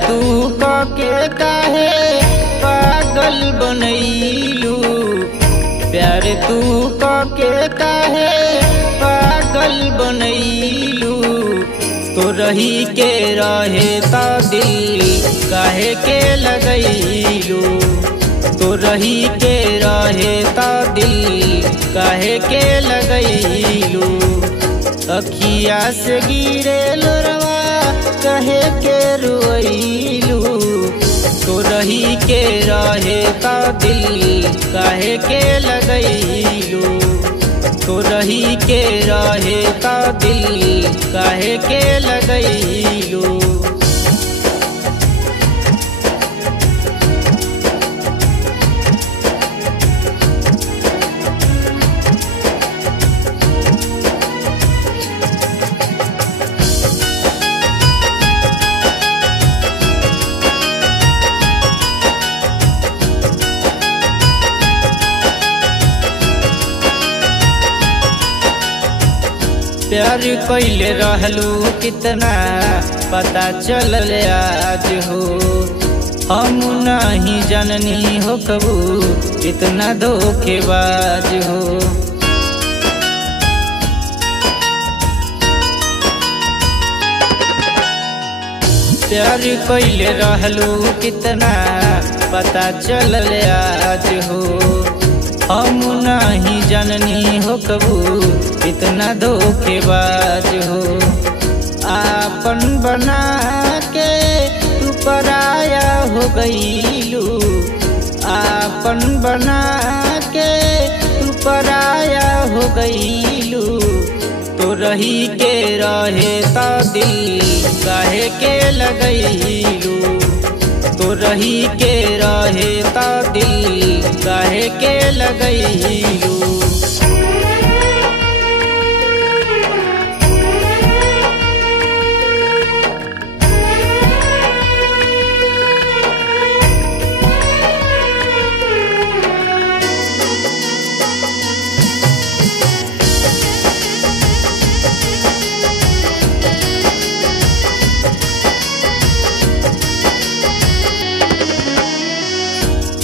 तू के काहे पागल बनैलू, प्यार तू के काहे पागल बनैलू। तो रही के रहे ता दिल काहे के लगैलू, तो रही के रहे ता दिल काहे के लगैलू। अखिया से गिरे लोरवा कहे के रोइलू, तो रही के रहे ता दिल काहे के लगैलू, तो रही के रहे ता दिल काहे के लगैलू। प्यार कैले रहलू कितना पता चलल आज हो, हम नहीं जननी हो कबू कितना धोखेबाज हो। प्यार कैले रहलू कितना पता चलल आज हो, हम नहीं जननी हो कबू इतना धोखेबाज हो। आपन बना के तू पराया हो गईलू, आपन बना के तू पराया हो गईलू। तो रही के रहे ता दिल काहे के लगैलू, तो रही के रहे ता दिल काहे के लगैलू।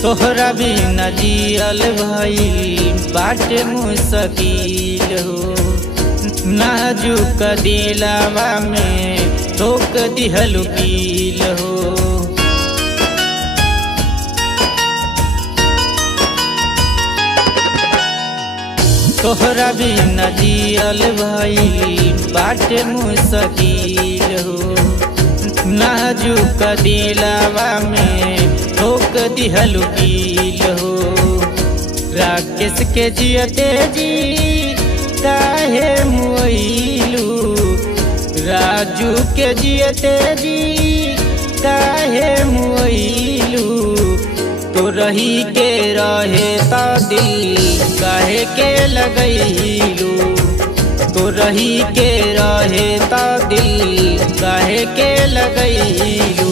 तोहरा भी न जियल भई बाटे मुश्किल हो, नाजुक दिलवा में ठोक दिहलु कील हो। तोहरा भी न जियल भई बाटे मुश्किल हो, नाजुक दिलवा में ठोक दिहलु कील हो। राकेश के जियते जी काहे मुइलू, राजू के जियते जी काहे मुइलू। तो रही के रहे ता दिल काहे के लगैलू, तो रही के रहे ता दिल काहे के लगैलू।